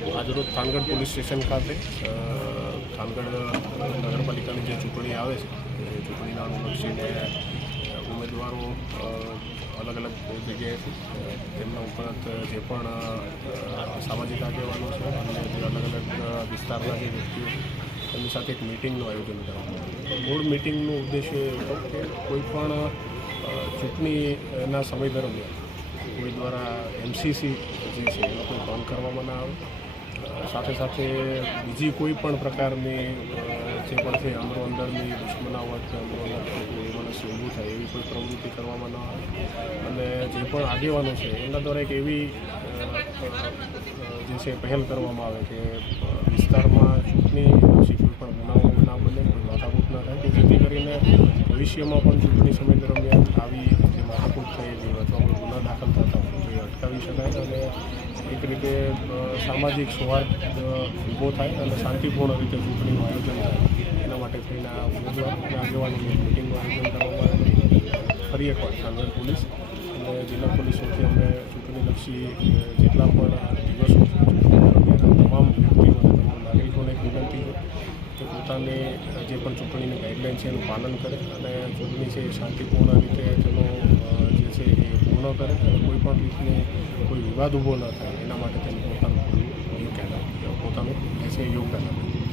આજરોજ Thangadh police station ખાતે થાનગઢ નગરપાલિકાની જે ચૂંટણી આવે છે એ ચૂંટણીના અનુલક્ષીને ઉમેદવારો અલગ અલગ જગ્યાએ તેમના ઉપરાંત જે પણ સામાજિક આગેવાનો છે અને જે અલગ અલગ વિસ્તારના જે વ્યક્તિઓ એમની સાથે એક મિટિંગનું આયોજન કરવામાં આવ્યું. મૂળ મિટિંગનો ઉદ્દેશ્ય એ હતો કે કોઈ પણ ચૂંટણીના સમય દરમિયાન કોઈ દ્વારા MCC જે છે એનો કોઈ ભંગ કરવામાં ના આવે, સાથે સાથે બીજી કોઈ પણ પ્રકારની જે પણ છે અંદરની દુશ્મનાવટ કે અંદરોઅંદર મનસ્ય ઊભું થાય એવી કોઈ પ્રવૃત્તિ કરવામાં ન આવે અને જે પણ આગેવાનો છે એમના દ્વારા એક એવી જે છે પહેલ કરવામાં આવે કે વિસ્તારમાં ચૂંટણી પછી કોઈ પણ બનાવો ના બને, કોઈ માથાકૂટ ના થાય કે જેથી કરીને ભવિષ્યમાં પણ ચૂંટણી સમય દરમિયાન આવી જે માથાકૂટ થયેલી અથવા કોઈ ગુના દાખલ થતા હોય એ અટકાવી શકાય અને એક રીતે સામાજિક સૌહાર્દ ઊભો થાય અને શાંતિપૂર્ણ રીતે ચૂંટણીનું આયોજન થાય એના માટે થઈને આ ઉમેદવાર અને આગેવાનોની મિટિંગનું આયોજન કરવામાં આવ્યું. ફરી એકવાર થાનગઢ પોલીસ અને જિલ્લા પોલીસ વતી અમે ચૂંટણીલક્ષી જેટલા પણ દિવસો દરમિયાન તમામ વ્યક્તિઓ અને તમામ નાગરિકોને એક વિનંતી કે પોતાની જે પણ ચૂંટણીની ગાઈડલાઇન છે એનું પાલન કરે અને ચૂંટણી છે એ શાંતિપૂર્ણ રીતે તેનો જે છે એ પૂર્ણ કરે અને કોઈ પણ રીતની કોઈ વિવાદ ઊભો ન થાય એના માટે તેને પોતાનું યોગદાન આપે.